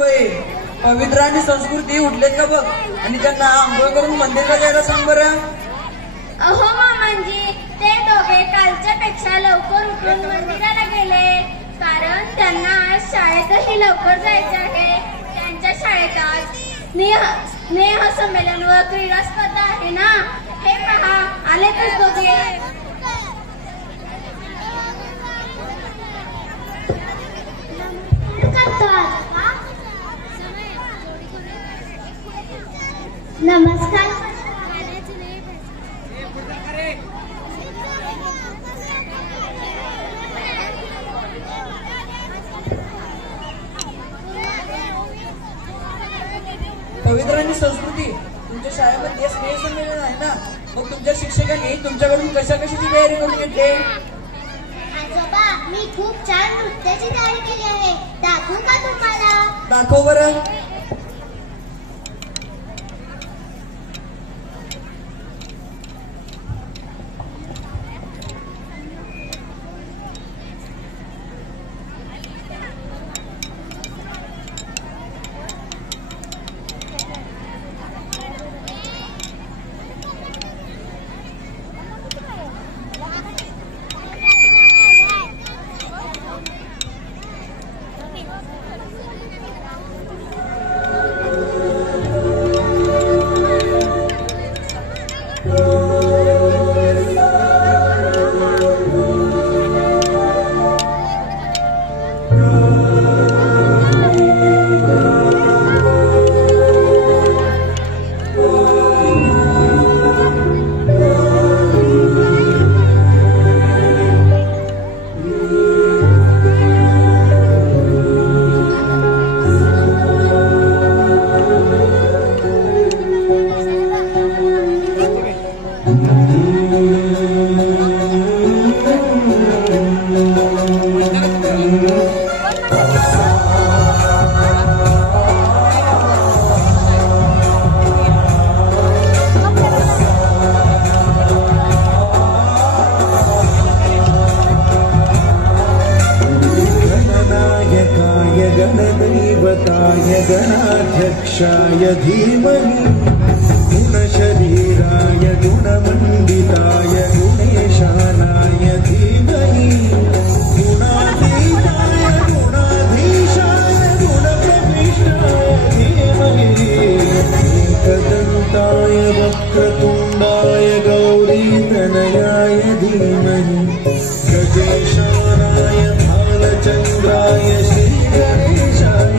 सुनबाई, पवित्र आणि संस्कृती उठलेत का बघ आणि त्यांना आंघोळ करून मंदिरला जायला सांग बरं. अहो मामांजी, ते दोघे कालच्या पेक्षा लवकर उठून मंदिराला गेले, कारण त्यांना आज शाळेतही लवकर जायचे आहे. त्यांच्या शाळेत आज स्नेह संमेलन व क्रीडा स्पर्धा आहे ना. हे पहा, आलेतच दोघे. नमस्कार. पवित्र आणि संस्कृती, तुमच्या शाळेमध्ये स्नेह संमेलन आहे ना, मग तुमच्या शिक्षकांनी तुमच्याकडून कशाची तयारी करून घेतली? आजोबा, मी खूप छान नृत्याची तयारी केली आहे. दाखवू का तुम्हाला? दाखव बरं. गणाध्यक्षाय धीमहि गुणशरीराय गुणमण्डिताय गुणेशानाय धीमहि गुणातीताय गुणाधीशाय गुणप्रविष्टाय धीमहि एकदन्ताय वक्रतुण्डाय गौरीतनयाय धीमहि गजेशानाय भालचन्द्राय श्रीगणेशाय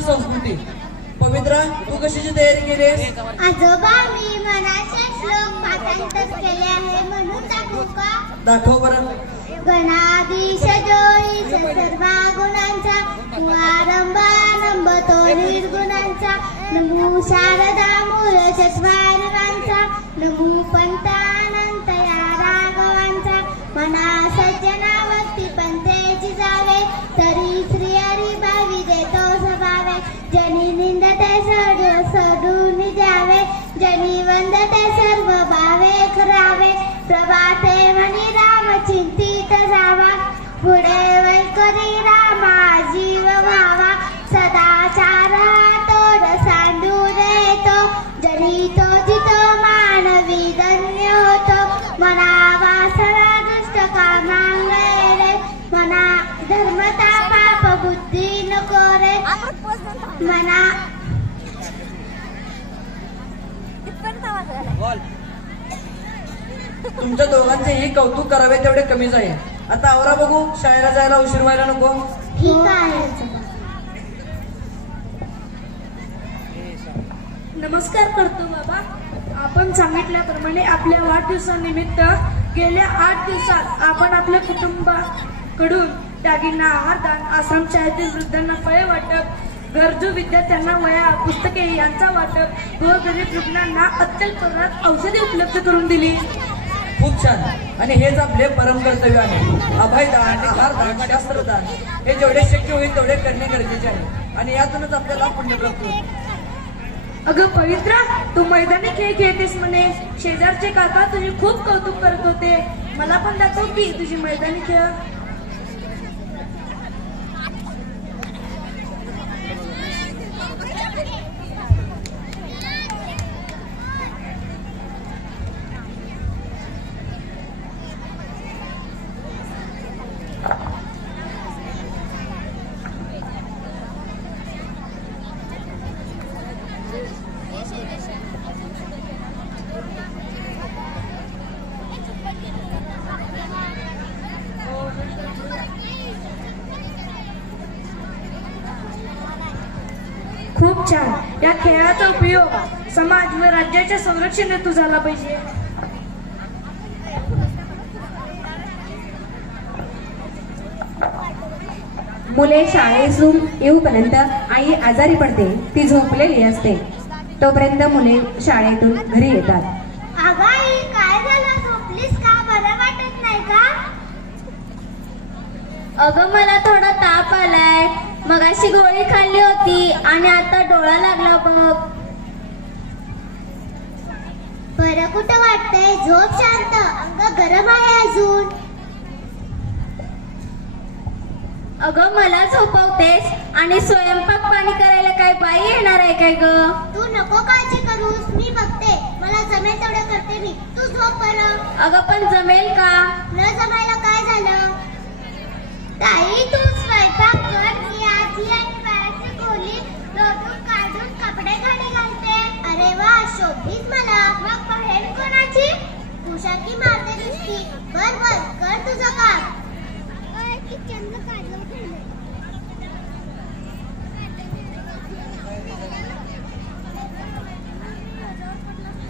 संस्कृती. पवित्रा, तू कशाची तयारी केलीस? आजोबा, मी मनाचे श्लोक पाठांतर केले आहे, म्हणून दाखवू का? दाखव बरं. गणाधीश जोईश सर्वा गुणांचा, आरंभारंभ तो निर्गुणांचा, नमो शारदा मूळ चत्वारांचा, नमो पंतानंत या राघवांचा, मना सज्जना भक्ती पंथेची जावे, तरी श्री हरी भावी देतो स्वभावे, जनी निंदते सोडून द्यावे, जनी वंदते सर्व भावे करावे, प्रभाते म्हणी राम चिंतित जावा, पुढे वैकरी रामा जीव व्हावा, सदाचार तोड सांडू देतो, जनी तो जितो मानवी धन्य होतो, मना वासना दुष्ट कामांगले, मना धर्मता पाप बुद्धी नको रे, मना तुमच्या दोघांचेही कौतुक करावे तेवढे कमीच आहे. आता आवरा बघू, शाळेला जायला उशीर व्हायला नको. ठीक आहे. नमस्कार करतो बाबा. आपण सांगितल्याप्रमाणे आपल्या वाढदिवसानिमित्त गेल्या 8 दिवसात आपण आपल्या कुटुंबाकडून दागिना, आहारदान, आश्रमशाळेतील वृद्धांना फळे वाटप, गरजू विद्यार्थ्यांना वह्या, पुस्तके यांचा वाटप व गरीब रुग्णांना अत्यल्प दरात औषधे उपलब्ध करून दिली. खूप छान. आणि हेच आपले परम कर्तव्य आहे. अभयदान, आहारदान, शास्त्रदान हे जेवढे शक्य होईल तेवढे करणे गरजेचे आहे आणि यातूनच आपल्याला पुण्य प्राप्त होईल. अगं पवित्रा, तू मैदानी खेळ खेळतेस म्हणे. शेजारचे काका तुझे खूप कौतुक करत होते. मला पण दाखव की तुझी मैदानी खेळ. खूप छान. या खेळाचा उपयोग समाज व राज्याच्या संरक्षण हेतू झाला पाहिजे. मुले शाळेतून येऊपर्यंत आई आजारी पडते, ती झोपलेली असते. तोपर्यंत मुले शाळेतून घरी येतात. अगं आई, काय झालं? झोपलीस का? बरं वाटत नाही का? अगं मला थोडा ताप आलाय. मगाशी गोळी खाल्ली होती आणि आता डोळा लागला बघ. बरं कुठं वाटतंय? झोप शांत. अंग गरम आहे अजून. अगं मला झोपवतेस आणि स्वयंपाक पाणी करायला काय बाई येणार आहे काय ग? तू नको काळजी करूस, मी बघते. मला जमेल तेवढं करते मी. तू झोप बरं. अगं पण जमेल का? न जमायला काय झालं? ताई, तू स्वयंपाक कर. मी आजी आणि बाळाची खोली लोटून काढून कपडे खाली घालते. अरे वा, शोभीत मला. मग बहीण कोणाची? तुषारकी मारते दिसती. बर बर, कर तुझं काम.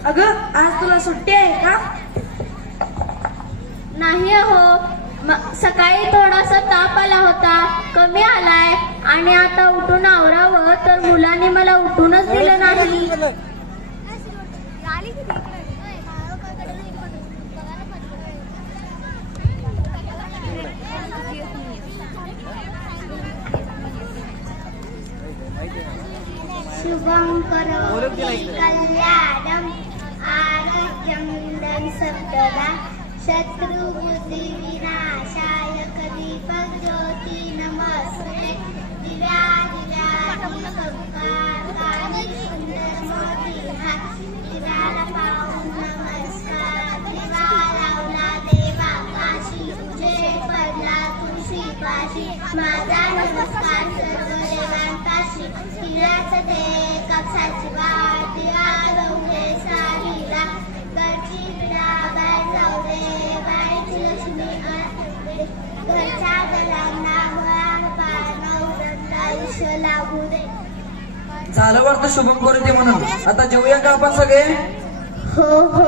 अगं आज तुला सुट्टी आहे का? नाही अहो, सकाळी थोडासा ताप आला होता, कमी आलाय आणि आता उठून आवरावं तर मुलांनी मला उठूनच दिलं नाही. शुभं करोति कल्याणं आरोग्यं धनसम्पदा शत्रुबुद्धिविनाशाय कदीपज्योति नमस्ते दिव्यादिव्यादिकङ्कारकानि सुन्दरमोतिहा दिव्याला पाहून नमस्कार दिवा लावला देवा काशी उजेड पडला तुळशीपाशी माझा नमस्कार सर्व देवांपाशी दिव्याचं ते कापसाची वाट दिवा लावले सारीला घरची विडा बाहेर जाऊ दे बाहेरची लक्ष्मी घरच्या घरांना भरार पारणं उदंड आयुष्य लागू दे. झालं वाटतं शुभम करोती म्हणून. आता जेवूया का आपण सगळे? हो हो.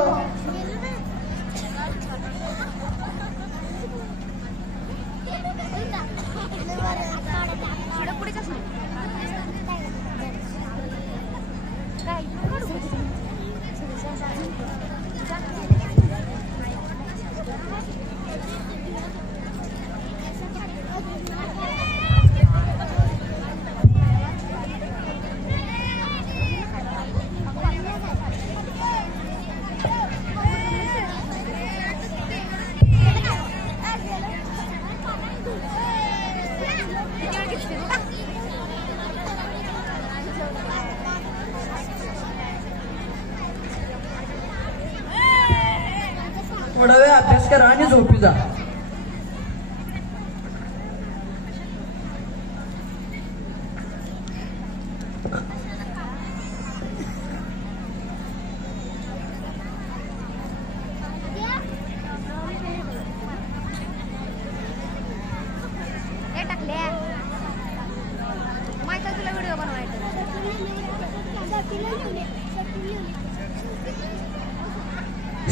थोडा वेळ अभ्यास करा आणि झोपी जा.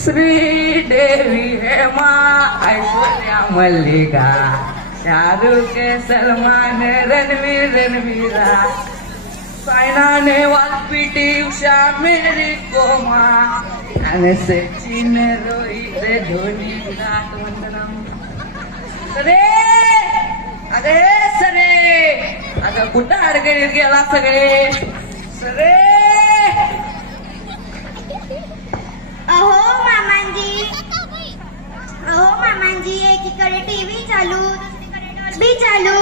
श्रीदेवी हेमा ऐश्वर्या मल्लिका शाहरुख सलमान रणवीरा सायना नेहवाल पीटी उषा मेरी कोमा आणि सचिन रोहित धोनी विराट वंदनम. सरे अगे सरे अगं कुठं अडगळीत गेला सगळे सरे. अहो मामांजी एकीकडे टीव्ही चालू, दुसरीकडे डॉल्बी चालू,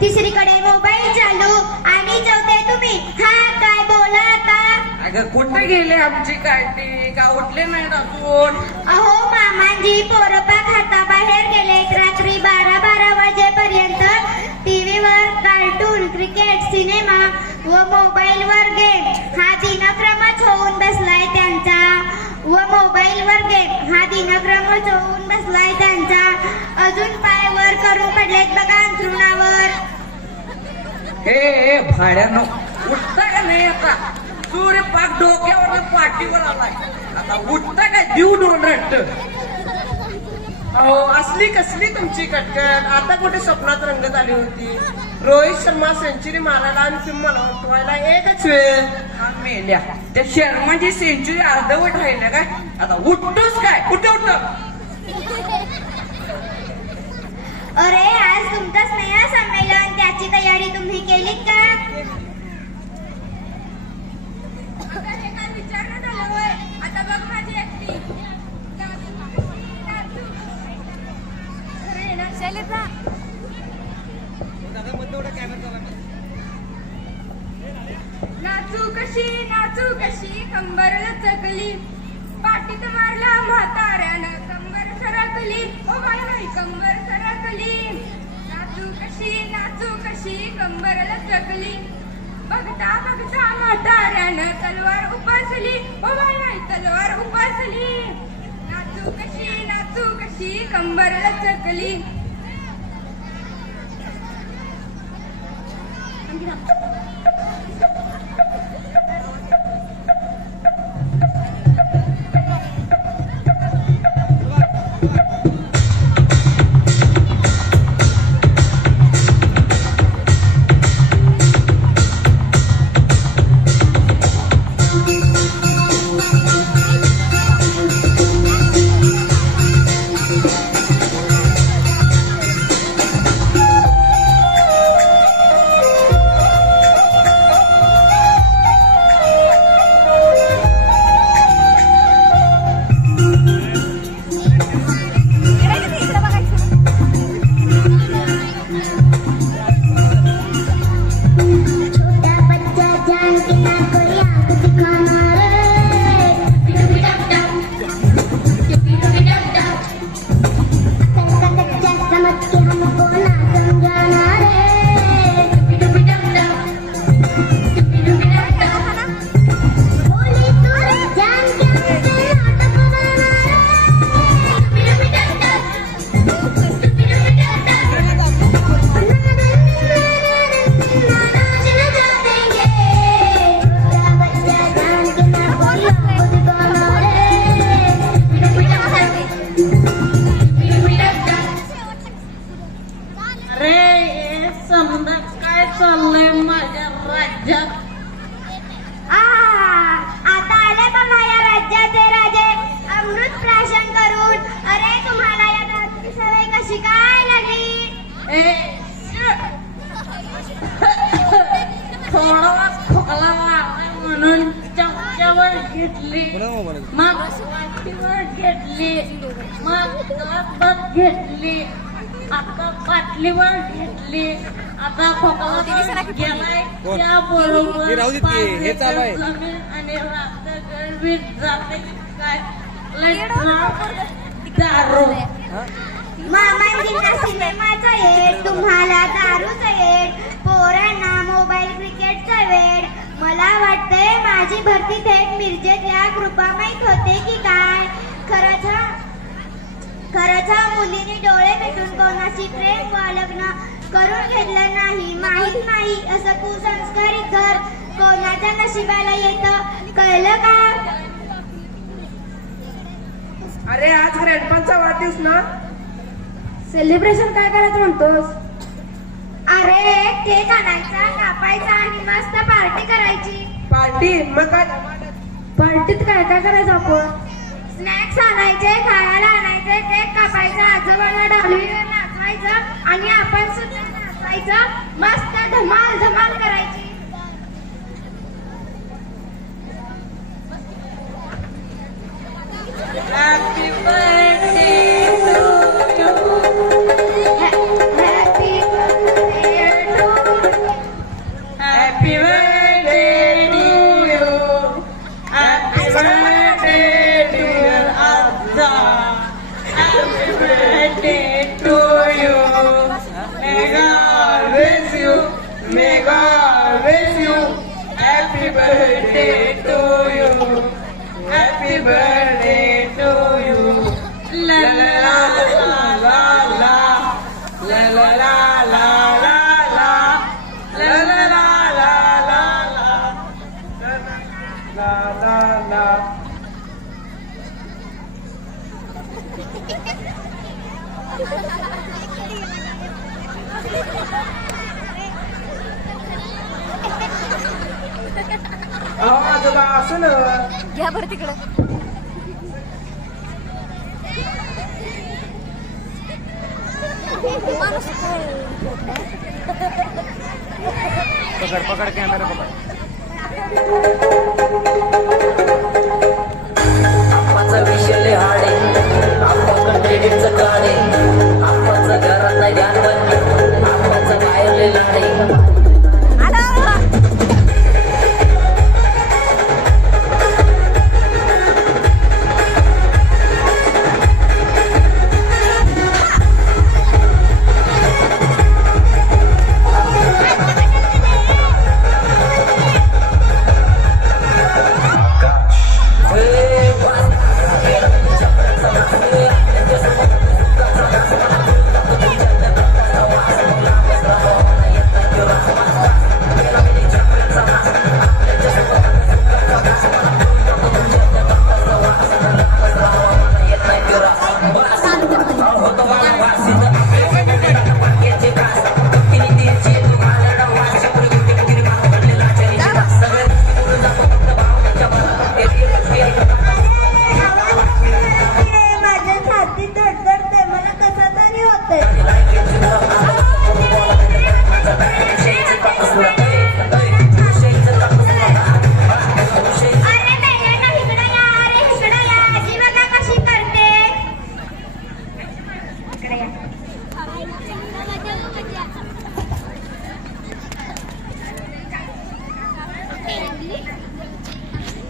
तिसरीकडे मोबाईल चालू आणि चौथे तुम्ही. हा काय बोला आता. अगं कुठे गेले आमची काठी का उठले नाहीत अजून. अहो मामांजी पोरपाक हाताबाहेर गेलेत. रात्री 12-12 वाजेपर्यंत टीव्हीवर कार्टून, क्रिकेट, सिनेमा व मोबाईलवर गेम हा दिनक्रमच होऊन बसलाय त्यांचा. अजून पाय वर करून पडलेत बघा अंथरुणावर. हे भाड्यानं उठता का नाही आता. सूर्य पाक डोक्यावर पाठीवर आलाय. आता उठता काय जीव दोन रट्ट. अहो असली कसली तुमची कटकट. आता कुठे स्वप्नात रंगत आली होती. रोहित शर्मा सेंचुरी मारायला आणि तुम्ही मला उठवायला एकच वेळ. हा मेल्या त्या शर्माची सेंचुरी अर्धवट राहिल्या काय. आता उठतोच काय उठ उठ. अरे आज तुमचं स्नेह संमेलन त्याची तयारी तुम्ही केलीत का. विचारणं झालं होय. आता बघ माझी एकटी नाचू कशी कंबर लचकली. पाठीत मारला म्हाताऱ्यानं कंबर सरकली. ओ बाई कंबर सरकली. नाचू कशी कंबर लचकली. बघता बघता म्हाताऱ्यानं तलवार उपसली. ओ बाई तलवार उपसली. नाचू कशी कंबर लचकली. आता आले बघा या राज्याचे राजे अमृत प्राशन करून. अरे तुम्हाला या दारूची सवय कशी काय लागली. थोडा खोकला म्हणून चमच्यावर घेतली. मग वाटीवर घेतली. मग ग्लासभर घेतली. आता बाटलीवर घेतली. आता खोकला गेलाय त्याबरोबर जमीन आणि रात्र गळवीत जाते काय दारू. मामांजींना सिनेमाचा येड, तुम्हाला दारूचा येड, पोरांना मोबाईल क्रिकेटचा वेड. मला वाटतंय माझी भरती थेट मिरजेतल्या कृपामाईत होते की काय. खरंच मुलीने डोळे मिटून कोणाशी प्रेम व लग्न करून घेतलं नाही. माहित नाही असं कुसंस्कारित घर कोणाच्या नशिबाला येतं कळलं का. अरे आज ग्रँडपाचा वाढदिवस ना. सेलिब्रेशन काय करायचं म्हणतोस. अरे केक आणायचा, कापायचा आणि मस्त पार्टी करायची. पार्टी मग काय. पार्टीत काय काय करायचं आपण. स्नॅक्स आणायचे, खायला आणायचे, केक कापायचा, आजोबाला डॉलीवर नाचवायचं आणि आपण सुद्धा नाचायचं. मस्त धमाल धमाल करायची. Happy birthday to you. Happy birthday to happy birthday to you. Happy birthday dear आजा. Happy birthday to you. May God bless you. May God bless you. Happy birthday to you. Happy birthday to you. La la la la la la. La la la la la la. La la la la la la. La la la. अहो आजोबा असं ना घ्या बरं तिकडं. पकड camera पकड. आप्पाचा विषय हाडे आप्पाचं क्रेडिटचं काढे आप्पाचं घरात नाही ध्यान पण आप्पाचं बाहेरले लाडे.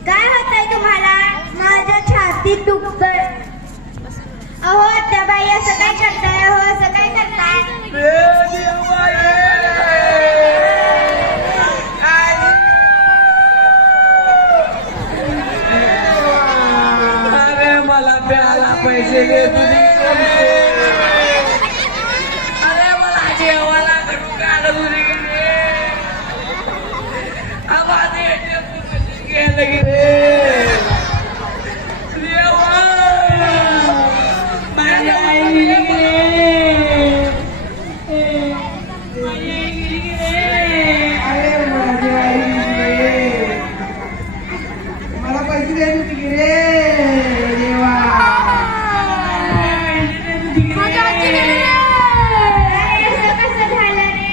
काय होतंय तुम्हाला? माझ्या छातीत दुखतंय. अहो त्या बाई असं काय करताय? हो असं काय करताय? अरे मला प्याला पैसे दे तुझी. अरे मला जेवायला कडू काढ तुझी. गेलं की रे देवा. माझी आई गेली की रे. माझी आई गेली की रे. अरे माझी आई गेली रे. मला पैसे द्यायचे होते की रे देवा. माझ्या आजी गेली रे. असं कसं झालं रे?